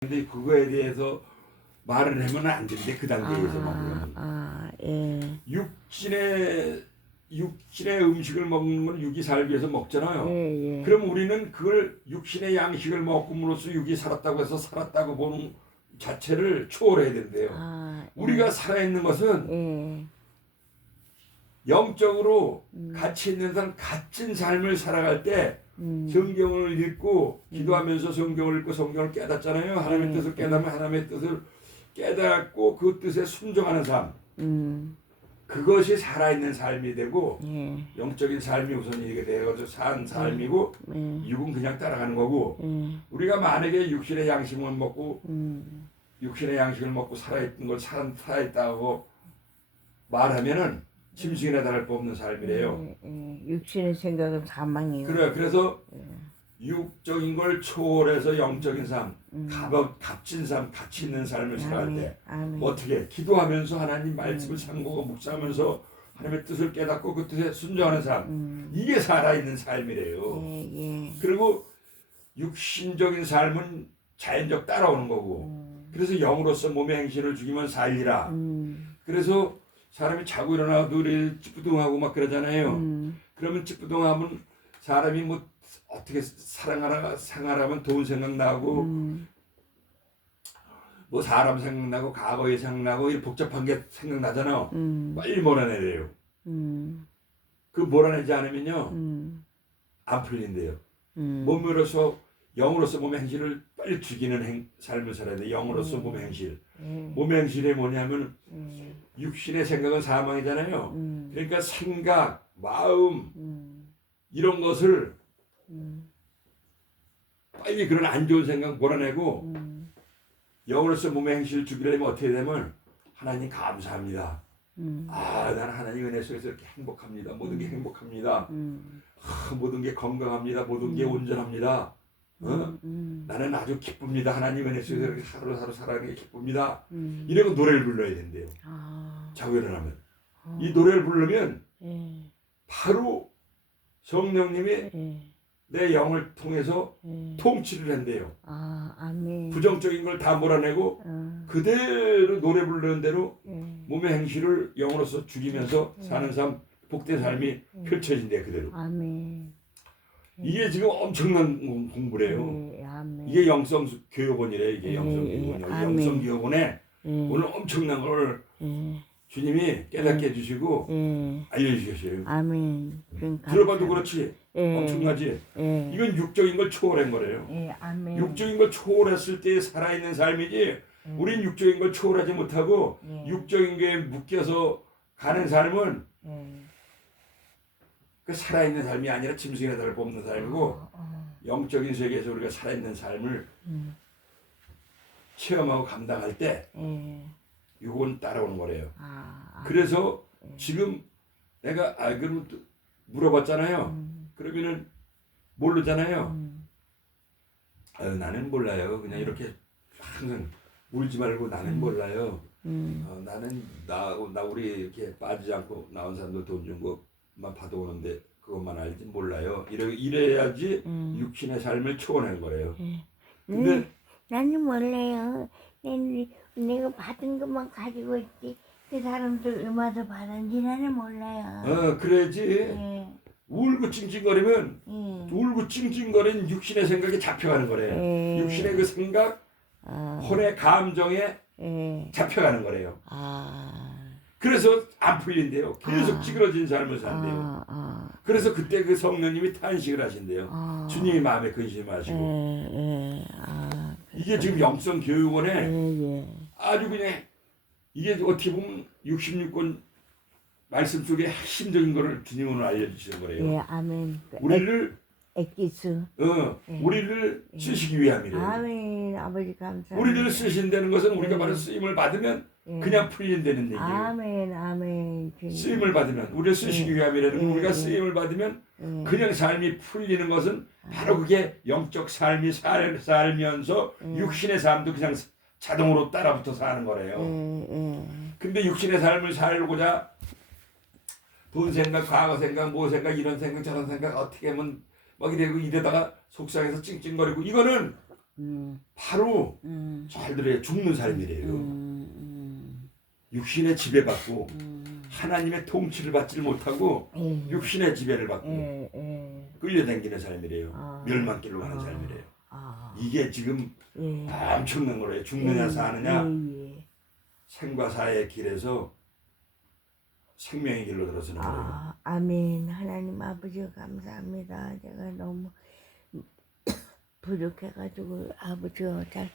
근데 그거에 대해서 말을 하면 안 되는데 그 단계에서 아, 말하면 아, 예. 육신의 육신의 음식을 먹는 건 육이 살기 위해서 먹잖아요. 예, 예. 그럼 우리는 그걸 육신의 양식을 먹음으로써 육이 살았다고 해서 살았다고 보는 자체를 초월해야 된대요. 아, 예. 우리가 살아있는 것은 예. 영적으로 음. 가치 있는 사람 갇힌 삶을 살아갈 때 음. 성경을 읽고 기도하면서 성경을 읽고 성경을 깨닫잖아요. 하나님의 음. 뜻을 깨닫으면 하나님의 뜻을 깨닫고 그 뜻에 순종하는 삶. 음. 그것이 살아있는 삶이 되고 예. 영적인 삶이 우선 이게 되어서 산 삶이고 예. 육은 그냥 따라가는 거고 예. 우리가 만약에 육신의 양식을 먹고 음. 육신의 양식을 먹고 살아있는 걸 살- 살아있다고 말하면은 짐승이나 다를 바 없는 삶이래요. 예, 예. 육신의 생각은 사망이요. 그래 그래서 육적인 걸 초월해서 영적인 삶, 음. 값, 값진 삶, 가치 있는 삶을 아멘. 때 아멘. 어떻게 기도하면서 하나님 음. 말씀을 상고고 묵상하면서 하나님의 뜻을 깨닫고 그 뜻에 순종하는 삶 음. 이게 살아있는 삶이래요. 예, 예. 그리고 육신적인 삶은 자연적 따라오는 거고 음. 그래서 영으로서 몸의 행실을 죽이면 살리라. 음. 그래서 사람이 자고 일어나도 이렇게 찌뿌둥하고 막 그러잖아요. 음. 그러면 찌뿌둥하면 사람이 뭐 어떻게 사랑하라 생활하면 돈 생각나고 음. 뭐 사람 생각나고 과거의 생각나고 이런 복잡한 게 생각나잖아요. 음. 빨리 몰아내래요. 음. 그 몰아내지 않으면요 음. 안 풀린대요. 음. 몸으로서 영으로서 몸의 행실을 빨리 죽이는 행, 삶을 살아야 돼. 영으로서 음. 몸의 행실. 예. 몸의 행실이 뭐냐면 음. 육신의 생각은 사망이잖아요. 음. 그러니까 생각, 마음 음. 이런 것을 음. 빨리 그런 안 좋은 생각 몰아내고 음. 영으로서 몸의 행실을 죽이려면 어떻게 되면 하나님 감사합니다. 음. 아, 나는 하나님 은혜 속에서 이렇게 행복합니다. 모든 게 행복합니다. 음. 아, 모든 게 건강합니다. 모든 게 온전합니다. 어? 음. 나는 아주 기쁩니다. 하나님 은혜 속에서 이렇게 하루하루 살아가는 게 기쁩니다. 음. 이러고 노래를 불러야 된대요. 아. 자고 일어나면. 어. 이 노래를 부르면 예. 바로 성령님이 예. 내 영을 통해서 예. 통치를 한대요. 아, 아멘. 부정적인 걸 다 몰아내고 어. 그대로 노래 부르는 대로 예. 몸의 행실을 영으로서 죽이면서 음. 사는 삶 복된 삶이 펼쳐진대 그대로. 아멘. 이게 지금 엄청난 공- 공부래요. 예. 아멘. 이게 영성 교육원이래 이게 예, 영성 예, 교육원. 아멘. 영성 교육원에 예. 오늘 엄청난 걸 예. 주님이 깨닫게 해주시고 예. 알려주셨어요. 아멘. 그러니까 들어봐도 그렇지 예. 엄청나지. 예. 이건 육적인 걸 초월한 거래요. 예. 아멘. 육적인 걸 초월했을 때 살아있는 삶이지. 우린 육적인 걸 초월하지 못하고 예. 육적인 게 묶여서 가는 삶은 예. 그 살아있는 삶이 아니라 짐승의 달을 뽑는 삶이고 어, 어. 영적인 세계에서 우리가 살아있는 삶을 음. 체험하고 감당할 때 예. 이건 따라오는 거래요. 아. 아. 그래서 지금 내가 아또 물어봤잖아요. 음. 그러면은 모르잖아요. 음. 아유, 나는 몰라요. 그냥 이렇게 항상 울지 말고 나는 몰라요. 음. 어, 나는 나, 나 우리 이렇게 빠지지 않고 나온 사람들 돈준것 만 받아오는데 그것만 알지 몰라요. 이래, 이래야지 음. 육신의 삶을 초월한 거래요. 예. 근데 음, 나는 몰라요. 난 내가 받은 것만 가지고 있지. 그 사람들 얼마나 받았는지 나는 몰라요. 어 그래야지 예. 울고 찡찡거리면 예. 울고 찡찡거리는 육신의 생각이 잡혀가는 거래요. 예. 육신의 그 생각, 아. 혼의 감정에 예. 잡혀가는 거래요. 아. 그래서 안 풀린대요. 계속 아. 찌그러진 삶을 산대요. 아. 아. 그래서 그때 그 성령님이 탄식을 하신대요. 아. 주님이 마음에 근심하시고 예. 예. 아. 이게 지금 영성 교육원에 예. 예. 아주 그냥 이게 어떻게 보면 66권 말씀 속에 핵심적인 거를 주님 오늘 알려주시는 거래요. 예. 아멘. 그 우리를 액- 액기수. 어 예. 우리를 쓰시기 위함이래요. 아멘. 아버지 감사합니다. 우리를 쓰신다는 것은 우리가 예. 바로 쓰임을 받으면 예. 그냥 풀린다는 얘기예요. 아멘. 아멘. 주님. 쓰임을 받으면 우리를 쓰시기 위함이라는 건 예. 우리가 예. 쓰임을 받으면 예. 그냥 삶이 풀리는 것은 바로 그게 영적 삶이 살, 살면서 음. 육신의 삶도 그냥 자동으로 따라붙어 사는 거래요. 예. 예. 근데 육신의 삶을 살고자 돈 생각, 과거 생각, 뭐 생각, 이런 생각, 저런 생각 어떻게 하면 막 이래고 이러다가 속상해서 찡찡거리고 이거는 음, 바로 음, 잘 들어요. 죽는 삶이래요. 음, 육신의 지배받고 음, 하나님의 통치를 받지를 못하고 예. 육신의 지배를 받고 예, 예. 끌려다니는 삶이래요. 아. 멸망길로 가는 아. 삶이래요. 아, 이게 지금 예. 엄청난 거래요. 죽느냐 예, 사느냐 예, 예. 생과 사의 길에서 생명의 길로 들어서는 거예요. 아, 아멘. 하나님 아버지 감사합니다. 제가 너무 부족해가지고 아버지가 잘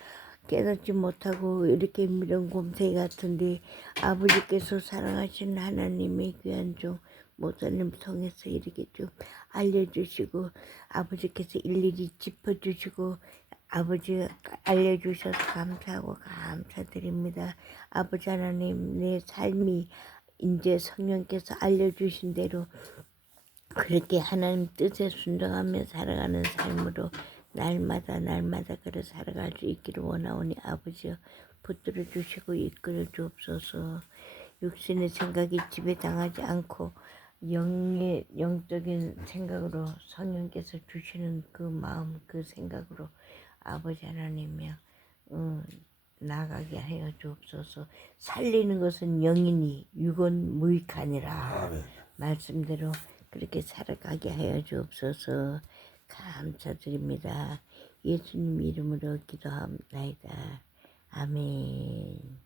깨닫지 못하고 이렇게 이런 곰탱이 같은데 아버지께서 사랑하시는 하나님의 귀한 종 모사님 통해서 이렇게 좀 알려주시고 아버지께서 일일이 짚어주시고 아버지 알려주셔서 감사하고 감사드립니다. 아버지 하나님 내 삶이 이제 성령께서 알려주신 대로 그렇게 하나님 뜻에 순종하며 살아가는 삶으로 날마다 날마다 그래 살아갈 수 있기를 원하오니 아버지여 붙들어 주시고 이끌어 주옵소서. 육신의 생각이 지배당하지 않고 영의 영적인 생각으로 성령께서 주시는 그 마음 그 생각으로 아버지 하나님이여 어, 나가게 하여 주옵소서 살리는 것은 영이니 육은 무익하니라 아멘. 말씀대로 그렇게 살아가게 하여 주옵소서 감사드립니다. 예수님 이름으로 기도합나이다. 아멘.